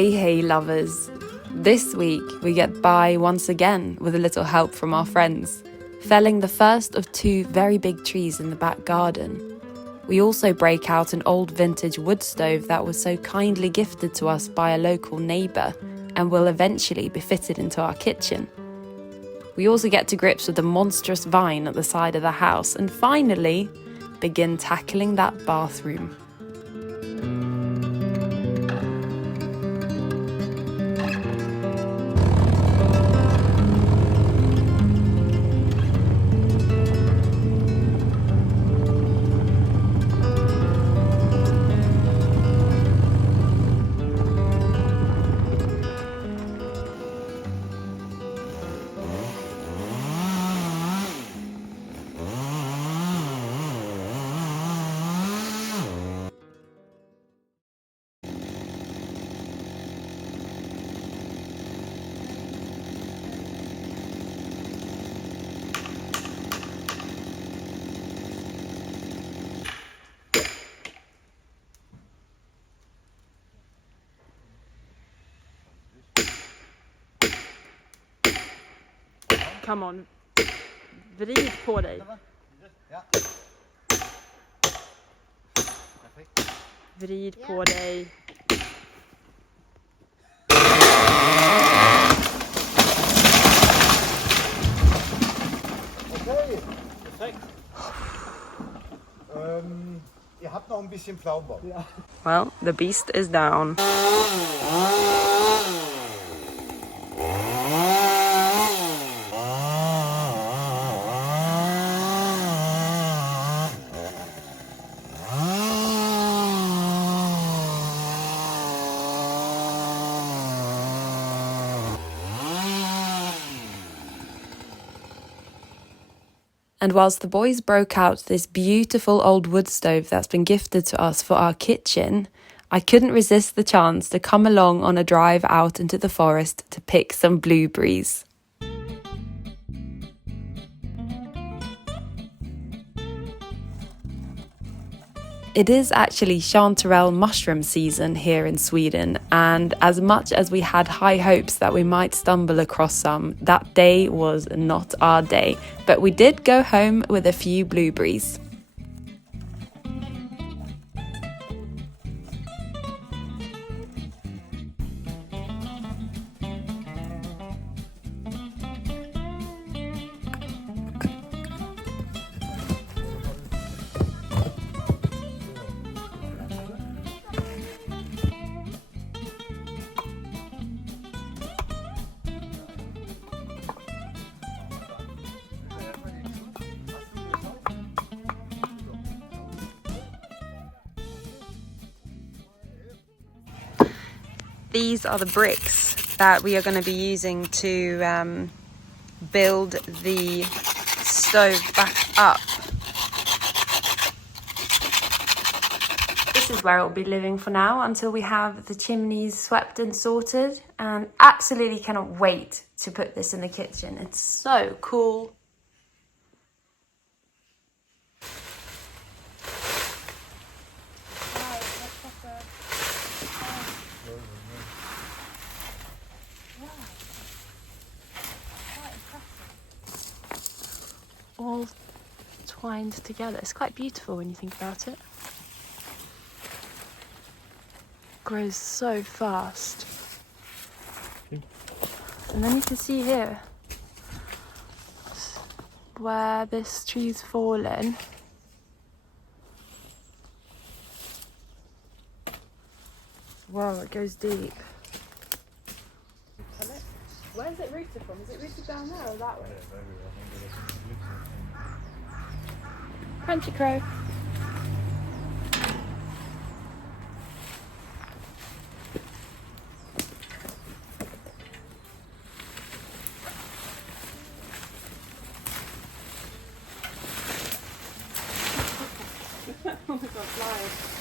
Hey lovers! This week we get by once again with a little help from our friends, felling the first of 2 very big trees in the back garden. We also break out an old vintage wood stove that was so kindly gifted to us by a local neighbour and will eventually be fitted into our kitchen. We also get to grips with the monstrous vine at the side of the house and finally begin tackling that bathroom. Come on, vrid på dig. Ja. Vrid på dig. Okay, perfekt. Ihr habt noch ein bisschen Pflaumenbock. Ja. Well, the beast is down. And whilst the boys broke out this beautiful old wood stove that's been gifted to us for our kitchen, I couldn't resist the chance to come along on a drive out into the forest to pick some blueberries. It is actually chanterelle mushroom season here in Sweden, and as much as we had high hopes that we might stumble across some, that day was not our day, but we did go home with a few blueberries. These are the bricks that we are going to be using to build the stove back up. This is where it will be living for now until we have the chimneys swept and sorted, and absolutely cannot wait to put this in the kitchen. It's so cool. All twined together. It's quite beautiful when you think about it. Grows so fast. And then you can see here where this tree's fallen. Wow, it goes deep. Where's it rooted from? Is it rooted down there or that way? Crunchy crow. Oh my god, flies.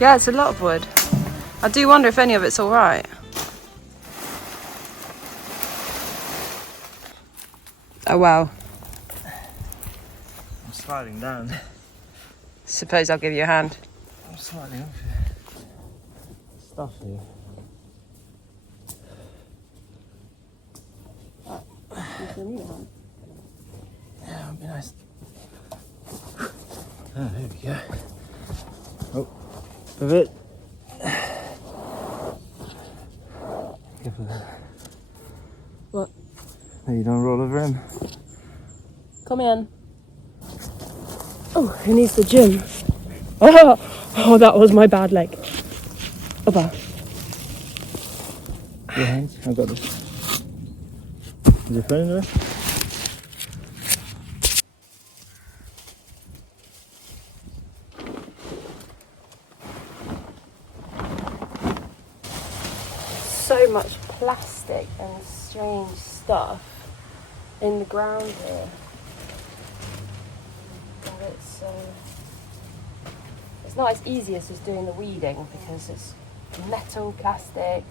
Yeah, it's a lot of wood. I do wonder if any of it's all right. Oh wow. I'm sliding down. Suppose I'll give you a hand. I'm sliding off here. Stuff here. Yeah, it'd be nice. Oh, there we go. Oh, a bit. Careful there. What? No, you don't roll over him. Come in. Oh, who needs the gym? Oh, that was my bad leg. Opa. Your hands? I've got this. Is your phone in there? So much plastic and strange stuff in the ground here. But it's not as easy as just doing the weeding because it's metal, plastic,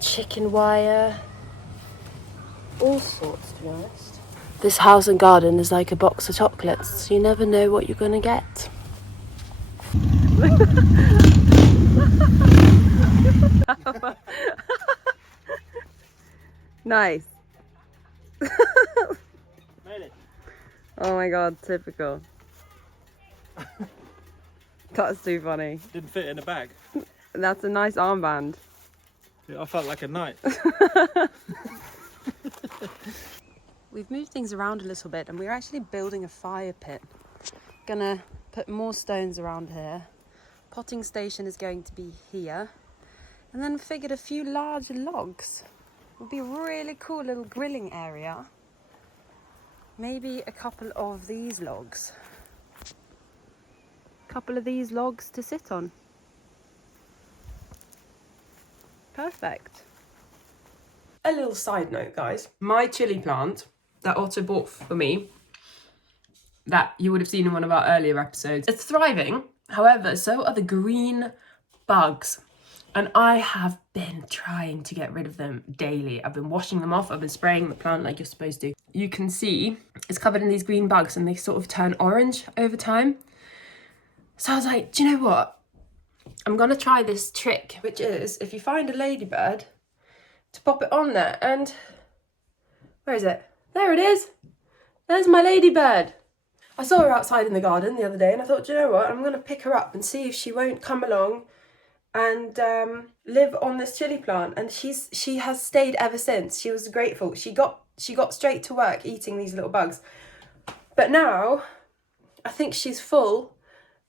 chicken wire, all sorts, to be honest. This house and garden is like a box of chocolates. You never know what you're going to get. Nice. Made it. Oh my god, typical. That's too funny. Didn't fit in a bag. That's a nice armband. I felt like a knight. We've moved things around a little bit and we're actually building a fire pit. Gonna put more stones around here. Potting station is going to be here. And then figured a few large logs would be a really cool little grilling area. Maybe a couple of these logs. Couple of these logs to sit on. Perfect. A little side note, guys. My chili plant that Otto bought for me, that you would have seen in one of our earlier episodes, it's thriving. However, so are the green bugs. And I have been trying to get rid of them daily. I've been washing them off. I've been spraying the plant like you're supposed to. You can see it's covered in these green bugs and they sort of turn orange over time. So I was like, do you know what? I'm going to try this trick, which is if you find a ladybird, to pop it on there. And where is it? There it is. There's my ladybird. I saw her outside in the garden the other day and I thought, do you know what? I'm going to pick her up and see if she won't come along and live on this chili plant. And she has stayed ever since. She was grateful. She got straight to work eating these little bugs. But now I think she's full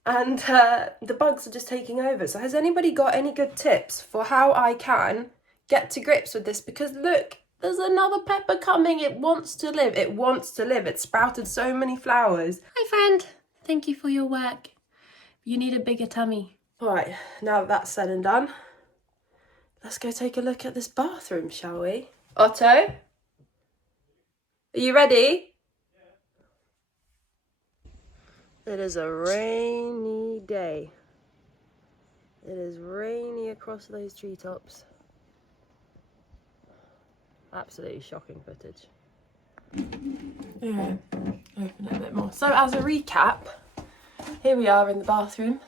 and the bugs are just taking over. So has anybody got any good tips for how I can get to grips with this? Because look, there's another pepper coming. It wants to live. It wants to live. It's sprouted so many flowers. Hi friend, thank you for your work. You need a bigger tummy. All right, now that that's said and done, let's go take a look at this bathroom, shall we? Otto, are you ready? Yeah. It is a rainy day. It is rainy across those treetops. Absolutely shocking footage. Yeah, open it a bit more. So as a recap, here we are in the bathroom.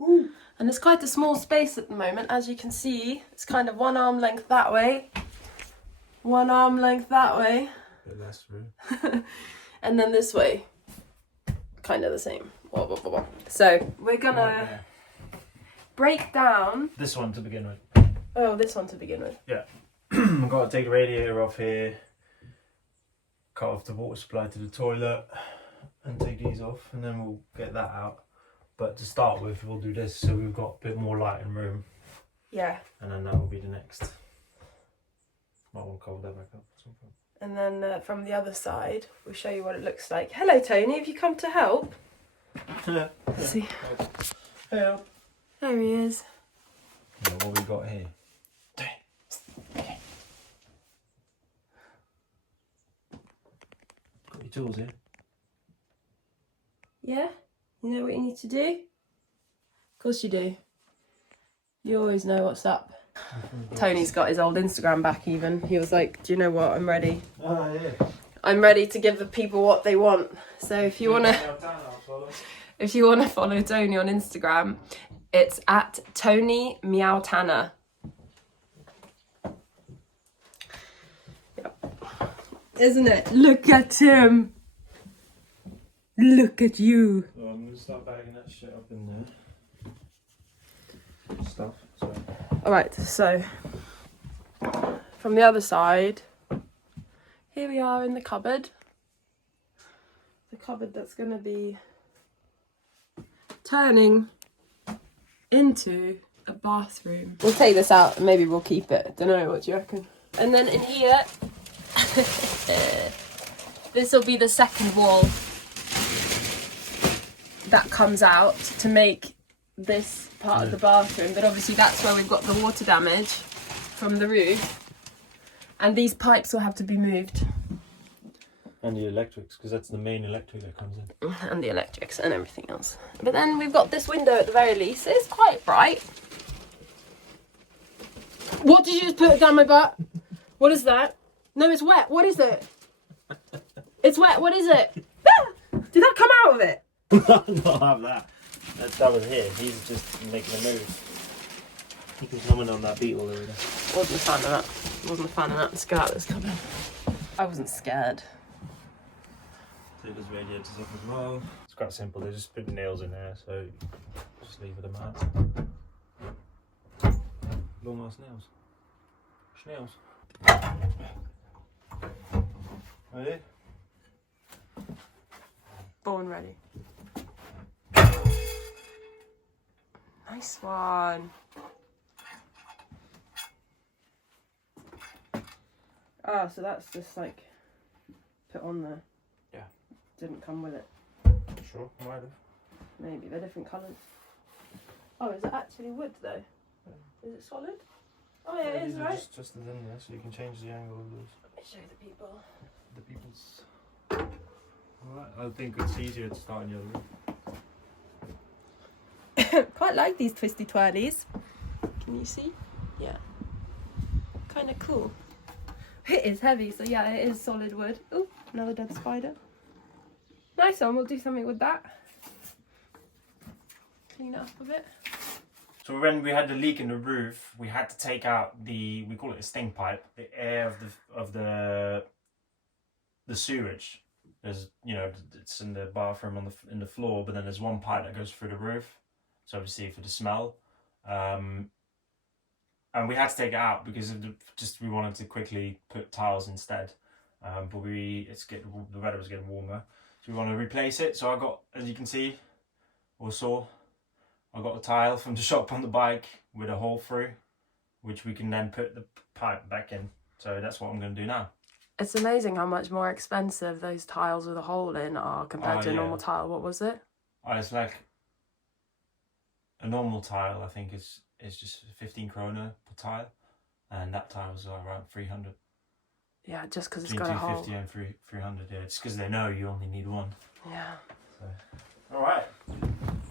Ooh. And it's quite a small space at the moment. As you can see, it's kind of one arm length that way, one arm length that way. A bit less room. And then this way, kind of the same. So we're gonna break down. This one to begin with. Oh, this one to begin with. Yeah. I've got to take a radiator off here, cut off the water supply to the toilet, and take these off, and then we'll get that out. But to start with, we'll do this so we've got a bit more light and room. Yeah. And then that will be the next. Might want to cover that back up at some point. And then from the other side, we'll show you what it looks like. Hello, Tony. Have you come to help? Yeah. Let's see. Hello. There he is. Yeah, what we got here? Okay. Got your tools here. Yeah? You know what you need to do? Of course you do. You always know what's up. Tony's got his old Instagram back even. He was like, do you know what? I'm ready. Oh, yeah. I'm ready to give the people what they want. So if you wanna follow Tony on Instagram, it's at Tony Meowtanner. Yep. Isn't it? Look at him. Look at you. So I'm gonna start bagging that shit up in there. Stuff. Sorry. Alright, so from the other side, here we are in the cupboard. The cupboard that's going to be turning into a bathroom. We'll take this out and maybe we'll keep it. Don't know, what do you reckon? And then in here, this will be the second wall that comes out to make this part of the bathroom. But obviously that's where we've got the water damage from the roof. And these pipes will have to be moved. And the electrics, because that's the main electric that comes in. And the electrics and everything else. But then we've got this window at the very least. It's quite bright. What did you just put down my butt? What is that? No, it's wet. What is it? It's wet. What is it? Ah! Did that come out of it? Not have that. That was here. He's just making a move. He can comment on that beetle over there. Wasn't a fan of that. Wasn't a fan of that. Let's go out this cupboard. I wasn't scared. Take this radiators off as well. It's quite simple. They just put nails in there, so just leave it a mat. Long ass nails. Snails. Ready? Born ready. Nice one. Ah, so that's just like put on there. Yeah. Didn't come with it. Sure, might have. Maybe they're different colours. Oh, is it actually wood though? Is it solid? Oh yeah, it is, these are right? just in there, so you can change the angle of those. Let me show the people. The people's. Alright, I think it's easier to start in the other room. Quite like these twisty twirlies. Can you see? Yeah. Kind of cool. It is heavy, so yeah, it is solid wood. Oh, another dead spider. Nice one, we'll do something with that. Clean it up a bit. So when we had the leak in the roof, we had to take out we call it a stink pipe, the air of the sewage. There's, you know, it's in the bathroom in the floor, but then there's one pipe that goes through the roof. So obviously for the smell. And we had to take it out because we wanted to quickly put tiles instead. But the weather was getting warmer, so we want to replace it. So I got, as you can see or saw, I got a tile from the shop on the bike with a hole through, which we can then put the pipe back in. So that's what I'm going to do now. It's amazing how much more expensive those tiles with a hole in are compared to a normal tile. What was it? It's like a normal tile, I think, is just 15 krona per tile, and that tile was around 300. Yeah, just because it's got a hole. 250 and 300, yeah. Just because they know you only need one. Yeah. So, all right.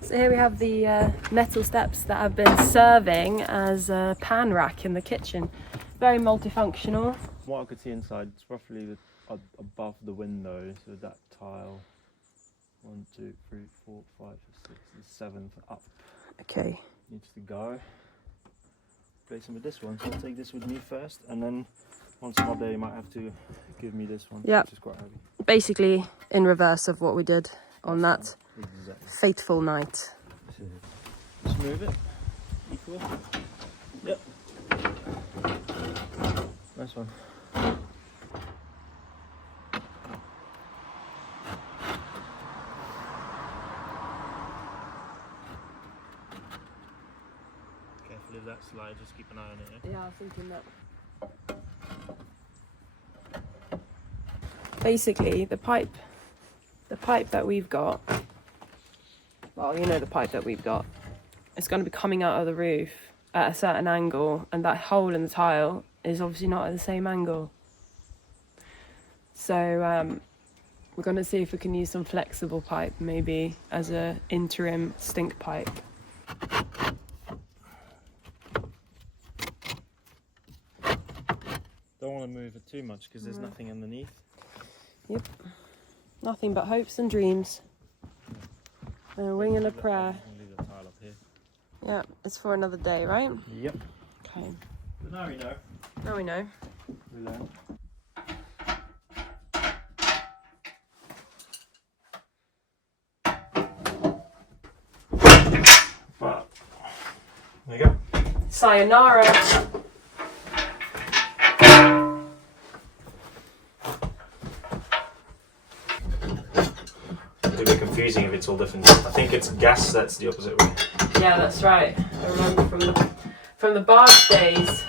So here we have the metal steps that have been serving as a pan rack in the kitchen. Very multifunctional. What I could see inside, it's roughly above the window, so that tile, 1, 2, 3, 4, 5, 6, 7 up. Okay. Needs to go. Replace them with this one. So I'll take this with me first, and then once more day you might have to give me this one. Yeah. Which is quite heavy. Basically in reverse of what we did on that Exactly. fateful night. Just move it. Equal. Yep. Nice one. Careful of that slide, just keep an eye on it. Yeah, I was thinking that. Basically, the pipe that we've got, well, you know, the pipe that we've got, it's going to be coming out of the roof at a certain angle, and that hole in the tile is obviously not at the same angle. So we're going to see if we can use some flexible pipe, maybe as a interim stink pipe. Don't want to move it too much because there's nothing underneath. Yep. Nothing but hopes and dreams. And a wing and a prayer. Leave the tile up here. Yeah, it's for another day, right? Yep. Okay. But now we know. Now we know. We learn. But there you go. Sayonara. It'll be confusing if it's all different. I think it's gas that's the opposite way. Yeah, that's right. I remember from the barge days.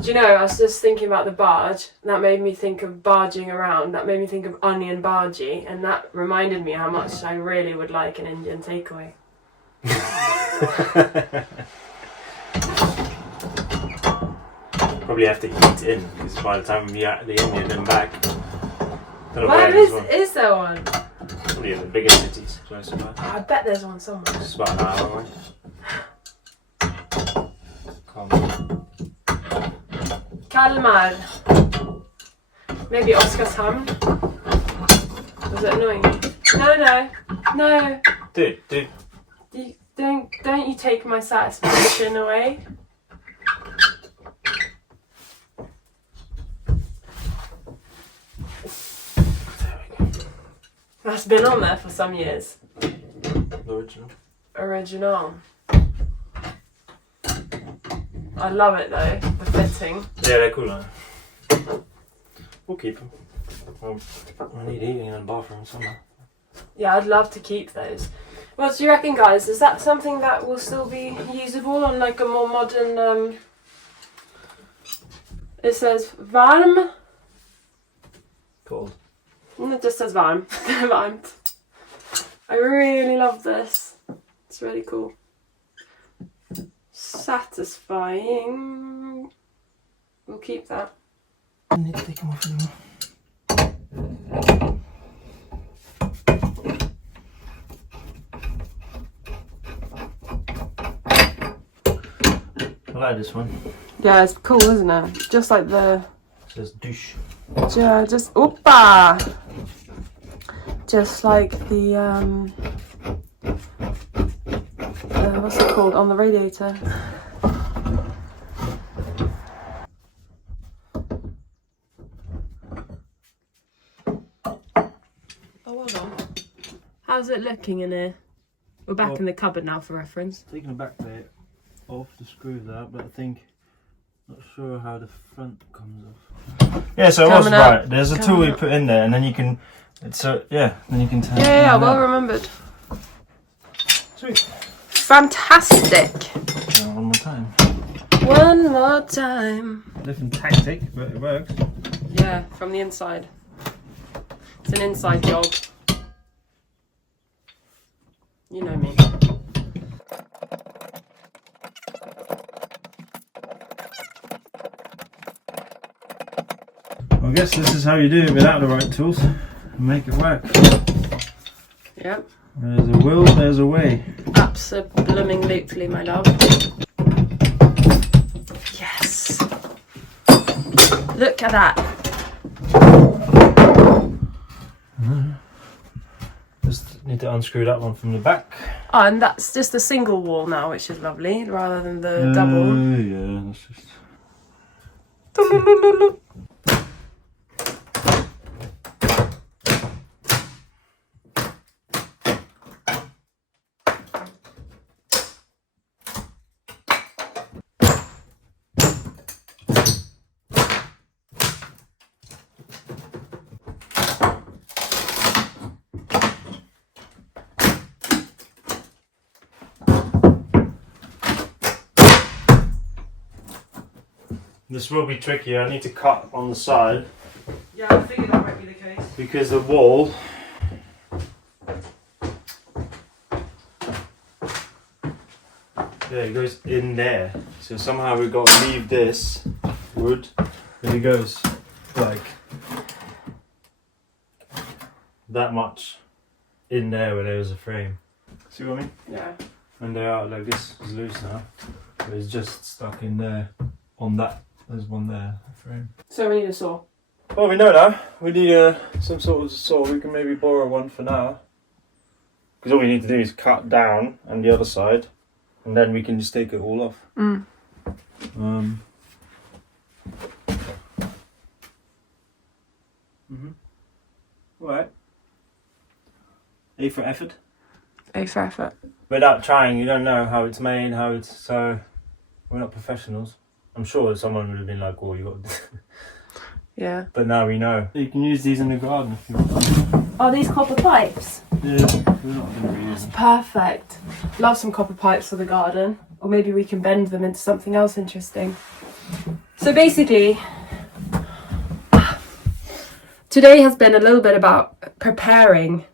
Do you know, I was just thinking about the barge, and that made me think of barging around. That made me think of onion bhaji, and that reminded me how much I really would like an Indian takeaway. Probably have to eat in because by the time we are the Indian and back, don't know Where where it is. is there one? Probably in the bigger cities, close by. I bet there's one somewhere. It's about an hour away. Come. Kalmar. Maybe Oskarshamn. Was it annoying me? No. Dude. Don't you take my satisfaction away. That's been on there for some years. The Original. I love it though, the fitting. Yeah, they're cool, huh? We'll keep them. I need heating in the bathroom somewhere. Yeah, I'd love to keep those. What do you reckon, guys? Is that something that will still be usable on like a more modern... It says varm. Cold. It just says varm. Varmt. I really love this. It's really cool. Satisfying. We'll keep that. I need to take them off anymore. I like this one. Yeah, it's cool, isn't it? Just like the... It says douche. Yeah, just... Oopa! Just like the... what's it called? On the radiator. Oh, hold on. How's it looking in here? We're back in the cupboard now for reference. Taking the back plate off the screws out, but I think not sure how the front comes off. Yeah, so it was right. There's a tool you put in there, and then you can. It's then you can turn. Yeah, well remembered. Sweet. Fantastic. One more time. One more time. Different tactic, but it works. Yeah, from the inside. It's an inside job. You know me. I guess this is how you do it without the right tools and make it work. Yep. There's a will, there's a way. Absolutely, my love. Yes. Look at that. Just need to unscrew that one from the back. Oh, and that's just a single wall now, which is lovely, rather than the double. Yeah, that's just... This will be tricky. I need to cut on the side. Yeah, I figured that might be the case. Because the wall it goes in there. So somehow we've got to leave this wood and it goes like that much in there where there was a frame. See what I mean? Yeah. And they are like this is loose now. But it's just stuck in there on that There's one there, a frame. So we need a saw. Well, we know now. We need some sort of saw. We can maybe borrow one for now. Because all we need to do is cut down on the other side, and then we can just take it all off. Alright. A for effort. A for effort. Without trying, you don't know how it's made, so we're not professionals. I'm sure someone would have been like, "Oh, you got." Yeah. But now we know. You can use these in the garden if you want. Are these copper pipes? Yeah, we're not going to reuse them. Perfect. Love some copper pipes for the garden. Or maybe we can bend them into something else interesting. So basically, today has been a little bit about preparing,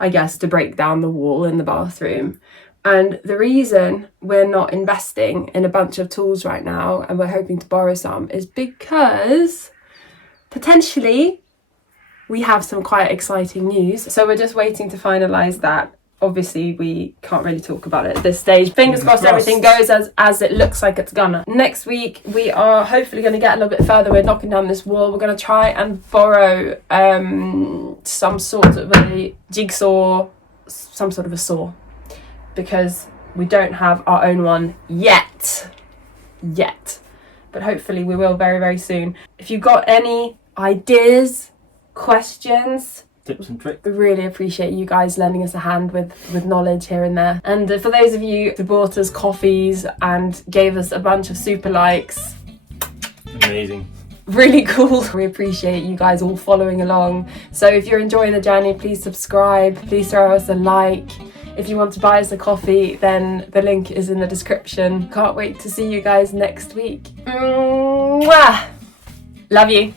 I guess, to break down the wall in the bathroom. And the reason we're not investing in a bunch of tools right now and we're hoping to borrow some is because potentially we have some quite exciting news. So we're just waiting to finalise that. Obviously, we can't really talk about it at this stage. Fingers crossed everything goes as it looks like it's gonna. Next week, we are hopefully going to get a little bit further. We're knocking down this wall. We're going to try and borrow some sort of a jigsaw, some sort of a saw, because we don't have our own one yet. But hopefully we will very, very soon. If you've got any ideas, questions, tips and tricks, we really appreciate you guys lending us a hand with knowledge here and there. And for those of you who bought us coffees and gave us a bunch of super likes, amazing, really cool. We appreciate you guys all following along. So if you're enjoying the journey, please subscribe, please throw us a like. If you want to buy us a coffee, then the link is in the description. Can't wait to see you guys next week. Mwah! Love you.